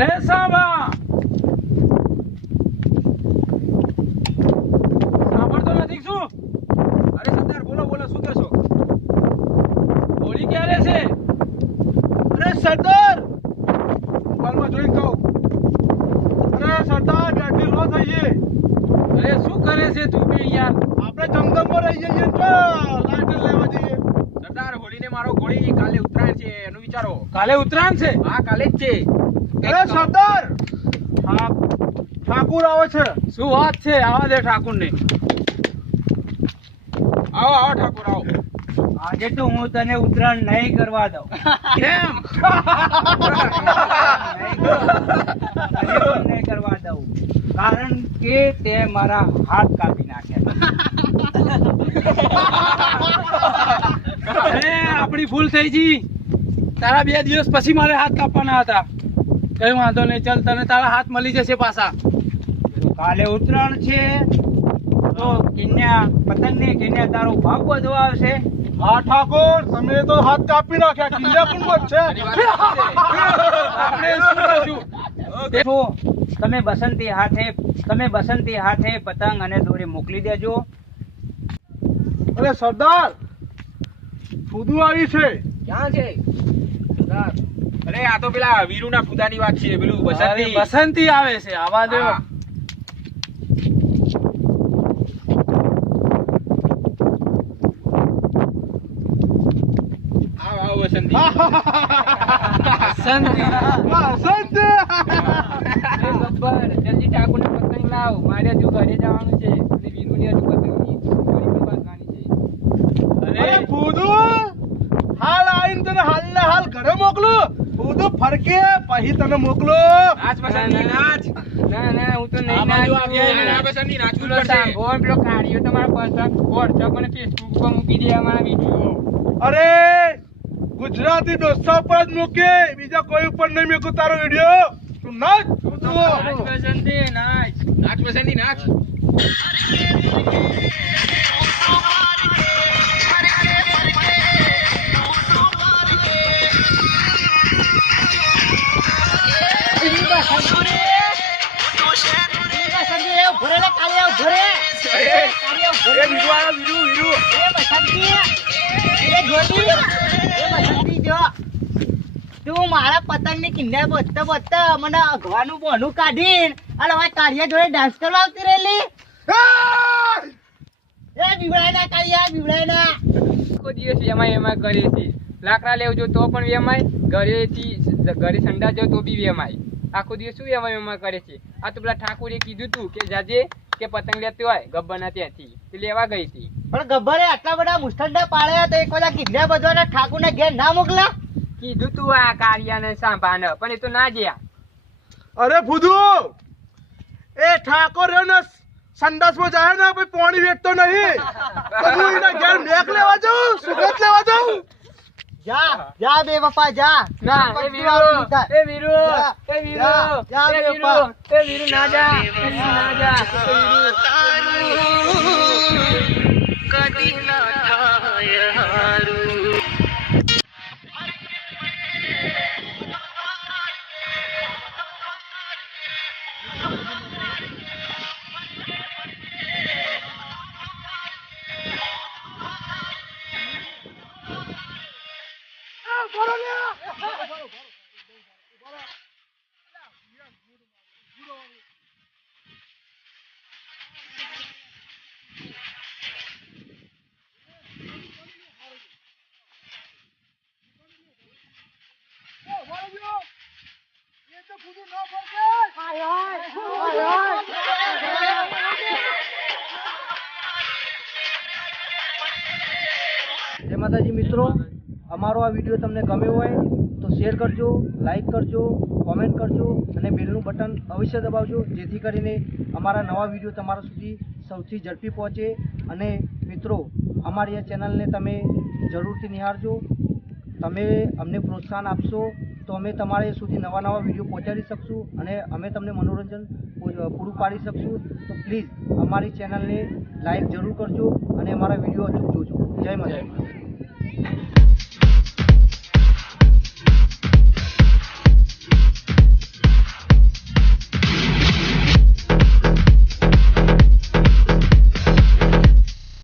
અરે સાંભા સાંભળતો નથી શું? અરે સરદાર બોલો બોલો શું કહો છો? હોળી ક્યારે છે? અરે સરદાર મોબાઈલમાં જોઈને કહું. અરે સરદાર બેટરી લો થઈ ગઈ. અરે શું કરે છે તું બી યાર? આપણે જંગલમાં રહી જઈએ તો લાઈટર લેવા જઈએ. સરદાર હોળીને મારો ગોળી કાલે ઉત્તરાયણ છે એનું વિચારો. કાલે ઉત્તરાયણ છે? હા કાલે જ છે. અરે સરદાર ઠાકુર આવે છે. શું વાત છે? આવા દે ઠાકુર ને. આવો આવો ઠાકોર આવો. આજે તો હું તને ઉત્તરાયણ નહીં કરવા દઉં. કેમ? નહીં કરવા દઉં કારણ કે તે મારા હાથ કાપી નાખ્યા. અરે આપણી ભૂલ થઈ ગઈ. તારા 2 દિવસ પછી મારે હાથ કાપવાના હતા. કઈ વાંધો નહીં, ચાલ તને તારા હાથ મળી જશે પાછા. તો કાલે ઉત્તરાયણ છે તો પતંગ ને કિન્યા તારો ભાગ બધો આવશે. હા ઠાકોર તમે તો હાથ કાપી નાખ્યા. કિલ્લા પણ મત છે. આપણે શું કરશું? તો તમે બસંતી હાથે પતંગ અને દોરી મોકલી દેજો. અરે સરદાર ફૂદુ આવી છે. ક્યાં છે સરદાર? અરે આ તો પેલા વીરુના ફુદાની વાત છે. પેલું અરે, બસંતી. બસંતી આવે છે. આવા દે. હા. આવો આવો બસંતી. બસંતી. હા, સંત. જલ્દી ઠાકોર ને પતંગ લાવ. મારે હજુ ઘરે જવાનું છે અને વીરુની હજુ પતંગની દોરી પણ બાંધવાની છે. અરે ફૂદુ હાલ આવીને તને હાલને હાલ ઘરે મોકલું. ફૂદુ ફરકે પછી તને મોકલો. નાચ બસંતી નાચ. ના હું તો આ નહીં બાજુ નાચું. આવ્યા. આ બસંતી નાચવું પેલો પડશે. સાંભળો, પેલો કાઢ્યો તમારા વોટ્સઅપ અને ફેસબુક પર મૂકી દે અમારા વિડીયો. અરે ગુજરાતી દોસ્તા પર જ મૂકે, બીજા કોઈ ઉપર નહીં મૂકું તારો વિડિયો. તું નાચ ફૂદુ. નાચ બસંતી નાચ. નાચ બસંતી નાચ. એ વીરુ આયો, વીરુ. તું મારા પતંગ ની કિન્યા બોતતા બોતતા મને અગવાનું બોનું કાઢીને અને હવે કાળિયા જોડે ડાન્સ કરવા આવતી રહેલી. એ બીવડાના કાળિયા બીવડાના. આખો દિવસ એમાં કરે છે. લાકડા લેવજો તો પણ વેમાય, ઘરે સંડા જાવ તો બી વેમાય. આખો દિવસ શું એમાં કરે છે. આ તો પેલા ઠાકોરે કીધું તું કે જાજે કે પતંગ લેતી હોય ગબ્બરના ત્યાંથી તે લેવા ગઈ હતી. પણ ગબ્બરે આટલા બધા મુસ્ટંડા પાડ્યા તો એક બધા કિન્યા બધવાના ઠાકુર ને ઘેર ના મોકલા. કીધું તું આ કાળિયાને સાંભાને પણ એ તો ના જ્યા. અરે ફૂદુ એ ઠાકોર રહ્યો ને સંડાસમાં જાય ને પછી પાણી વેચતો નહીં. તો હું એના ઘેર મેક લેવા જાઉં, સુગત લેવા જાઉં. જા બે બાપા જા. ના એ વીરુ જા, એ વીરુ એ વીરુ જા, એ વીરુ એ વીરુ ના જા, એ વીરુ ના જા, એ જય માતાજી મિત્રો, અમારો આ વિડીયો તમને ગમ્યો હોય તો શેર કરજો, લાઈક કરજો, કોમેન્ટ કરજો અને બેલનું બટન અવશ્ય દબાવજો, જેથી કરીને અમારા નવા વિડીયો તમારા સુધી સૌથી ઝડપી પહોંચે. અને મિત્રો અમારી આ ચેનલને તમે જરૂરથી નિહાળજો. તમે અમને પ્રોત્સાહન આપશો તો અમે તમારે સુધી નવા વિડીયો પહોંચાડી શકશું અને અમે તમને મનોરંજન પૂરું પાડી શકશું. તો પ્લીઝ અમારી ચેનલને લાઈક જરૂર કરજો અને અમારા વિડીયો અચૂક જોજો. જય માતાજી.